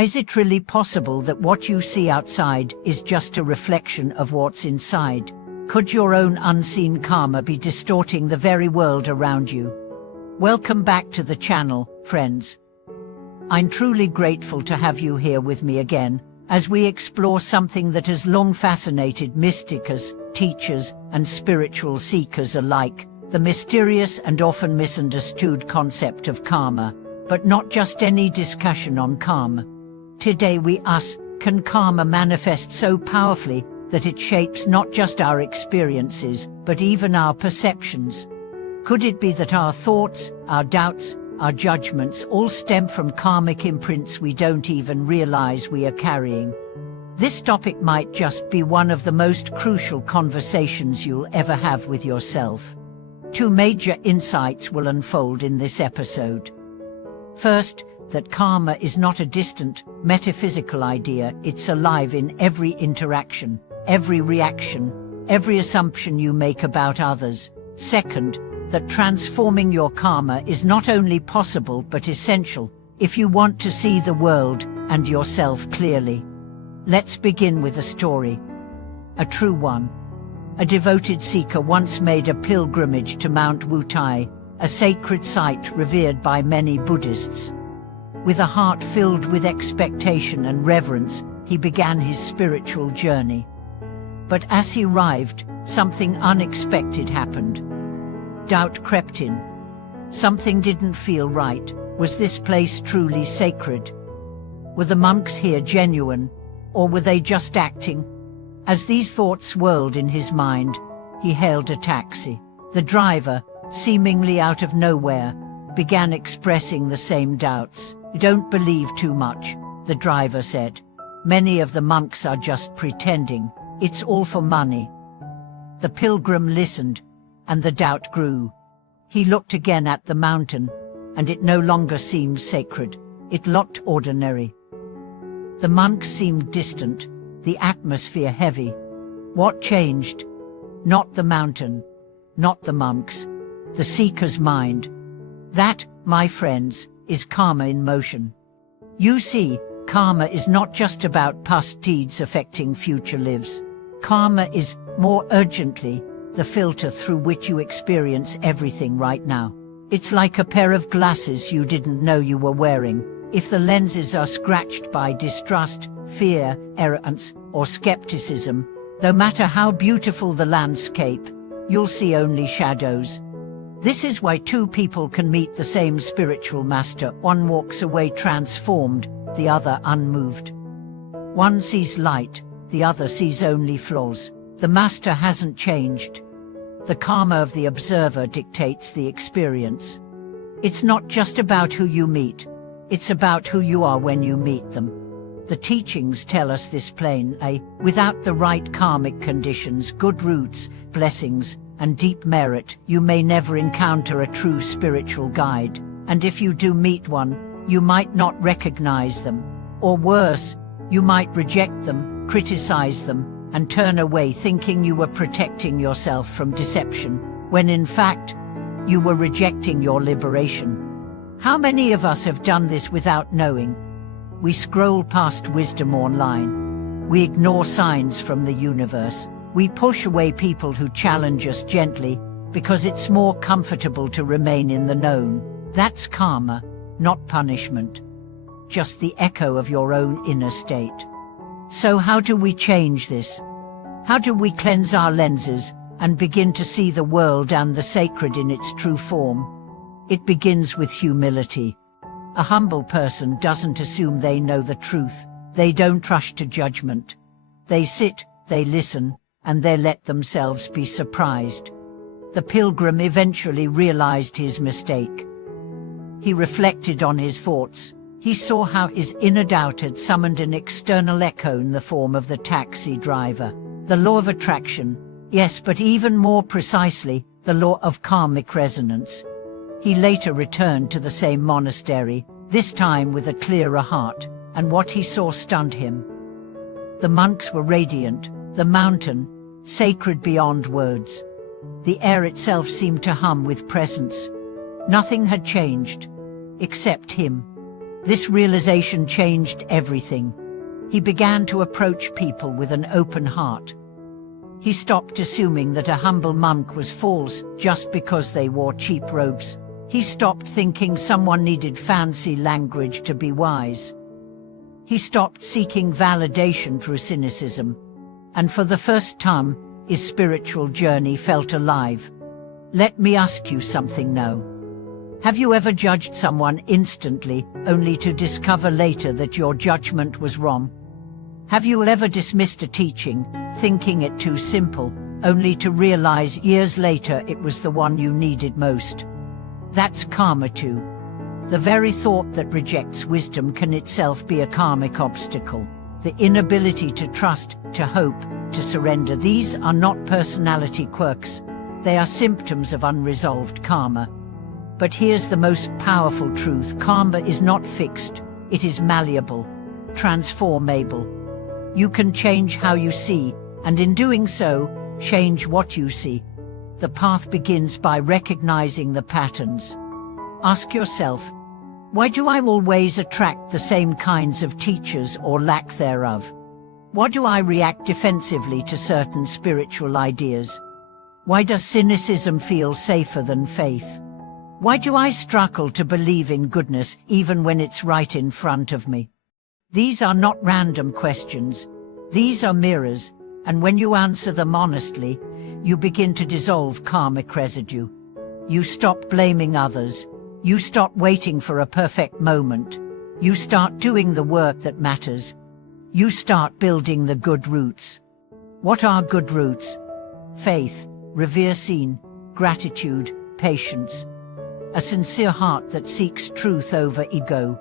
Is it really possible that what you see outside is just a reflection of what's inside? Could your own unseen karma be distorting the very world around you? Welcome back to the channel, friends. I'm truly grateful to have you here with me again, as we explore something that has long fascinated mystics, teachers, and spiritual seekers alike, the mysterious and often misunderstood concept of karma, but not just any discussion on karma. Today we ask, can karma manifest so powerfully that it shapes not just our experiences, but even our perceptions? Could it be that our thoughts, our doubts, our judgments all stem from karmic imprints we don't even realize we are carrying? This topic might just be one of the most crucial conversations you'll ever have with yourself. Two major insights will unfold in this episode. First, that karma is not a distant, metaphysical idea, it's alive in every interaction, every reaction, every assumption you make about others. Second, that transforming your karma is not only possible but essential, if you want to see the world and yourself clearly. Let's begin with a story. A true one. A devoted seeker once made a pilgrimage to Mount Wutai, a sacred site revered by many Buddhists. With a heart filled with expectation and reverence, he began his spiritual journey. But as he arrived, something unexpected happened. Doubt crept in. Something didn't feel right. Was this place truly sacred? Were the monks here genuine, or were they just acting? As these thoughts swirled in his mind, he hailed a taxi. The driver, seemingly out of nowhere, began expressing the same doubts. "Don't believe too much," the driver said. "Many of the monks are just pretending. It's all for money." The pilgrim listened, and the doubt grew. He looked again at the mountain, and it no longer seemed sacred. It looked ordinary. The monks seemed distant, the atmosphere heavy. What changed? Not the mountain, not the monks, the seeker's mind. That, my friends, is karma in motion. You see, karma is not just about past deeds affecting future lives. Karma is, more urgently, the filter through which you experience everything right now. It's like a pair of glasses you didn't know you were wearing. If the lenses are scratched by distrust, fear, arrogance, or skepticism, no matter how beautiful the landscape, you'll see only shadows. This is why two people can meet the same spiritual master. One walks away transformed, the other unmoved. One sees light, the other sees only flaws. The master hasn't changed. The karma of the observer dictates the experience. It's not just about who you meet, it's about who you are when you meet them. The teachings tell us this plainly. Without the right karmic conditions, good roots, blessings, and deep merit, you may never encounter a true spiritual guide. And if you do meet one, you might not recognize them. Or worse, you might reject them, criticize them, and turn away thinking you were protecting yourself from deception, when in fact, you were rejecting your liberation. How many of us have done this without knowing? We scroll past wisdom online. We ignore signs from the universe. We push away people who challenge us gently because it's more comfortable to remain in the known. That's karma, not punishment. Just the echo of your own inner state. So how do we change this? How do we cleanse our lenses and begin to see the world and the sacred in its true form? It begins with humility. A humble person doesn't assume they know the truth. They don't rush to judgment. They sit, they listen, and they let themselves be surprised. The pilgrim eventually realized his mistake. He reflected on his thoughts. He saw how his inner doubt had summoned an external echo in the form of the taxi driver. The law of attraction, yes, but even more precisely, the law of karmic resonance. He later returned to the same monastery, this time with a clearer heart, and what he saw stunned him. The monks were radiant, the mountain, sacred beyond words. The air itself seemed to hum with presence. Nothing had changed, except him. This realization changed everything. He began to approach people with an open heart. He stopped assuming that a humble monk was false just because they wore cheap robes. He stopped thinking someone needed fancy language to be wise. He stopped seeking validation through cynicism. And for the first time, his spiritual journey felt alive. Let me ask you something now. Have you ever judged someone instantly, only to discover later that your judgment was wrong? Have you ever dismissed a teaching, thinking it too simple, only to realize years later it was the one you needed most? That's karma too. The very thought that rejects wisdom can itself be a karmic obstacle. The inability to trust, to hope, to surrender, these are not personality quirks. They are symptoms of unresolved karma. But here's the most powerful truth: karma is not fixed, it is malleable, transformable. You can change how you see, and in doing so, change what you see. The path begins by recognizing the patterns. Ask yourself, why do I always attract the same kinds of teachers or lack thereof? Why do I react defensively to certain spiritual ideas? Why does cynicism feel safer than faith? Why do I struggle to believe in goodness even when it's right in front of me? These are not random questions. These are mirrors, and when you answer them honestly, you begin to dissolve karmic residue. You stop blaming others. You stop waiting for a perfect moment. You start doing the work that matters. You start building the good roots. What are good roots? Faith, revere seen, gratitude, patience. A sincere heart that seeks truth over ego.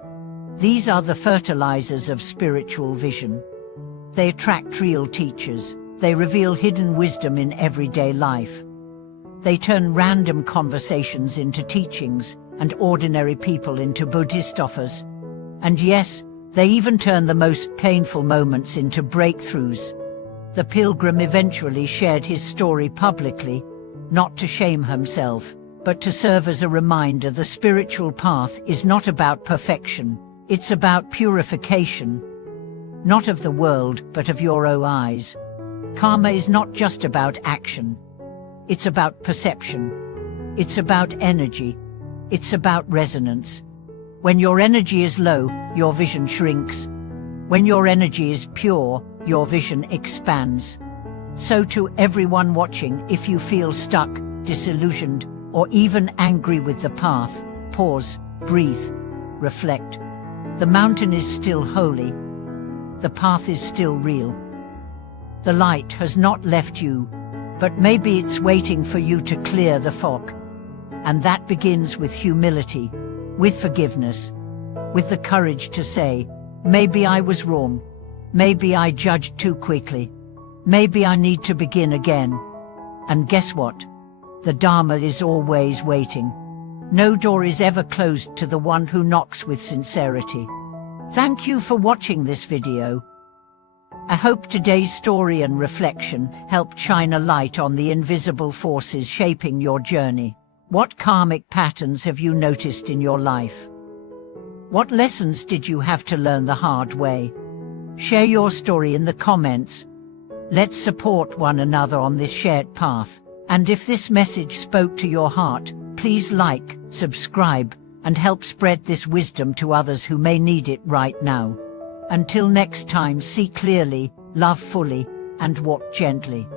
These are the fertilizers of spiritual vision. They attract real teachers. They reveal hidden wisdom in everyday life. They turn random conversations into teachings, and ordinary people into Buddhist offers. And yes, they even turn the most painful moments into breakthroughs. The pilgrim eventually shared his story publicly, not to shame himself, but to serve as a reminder the spiritual path is not about perfection, it's about purification. Not of the world, but of your own eyes. Karma is not just about action. It's about perception. It's about energy. It's about resonance. When your energy is low, your vision shrinks. When your energy is pure, your vision expands. So to everyone watching, if you feel stuck, disillusioned, or even angry with the path, pause, breathe, reflect. The mountain is still holy. The path is still real. The light has not left you, but maybe it's waiting for you to clear the fog. And that begins with humility, with forgiveness, with the courage to say, maybe I was wrong, maybe I judged too quickly, maybe I need to begin again. And guess what? The Dharma is always waiting. No door is ever closed to the one who knocks with sincerity. Thank you for watching this video. I hope today's story and reflection helped shine a light on the invisible forces shaping your journey. What karmic patterns have you noticed in your life? What lessons did you have to learn the hard way? Share your story in the comments. Let's support one another on this shared path. And if this message spoke to your heart, please like, subscribe, and help spread this wisdom to others who may need it right now. Until next time, see clearly, love fully, and walk gently.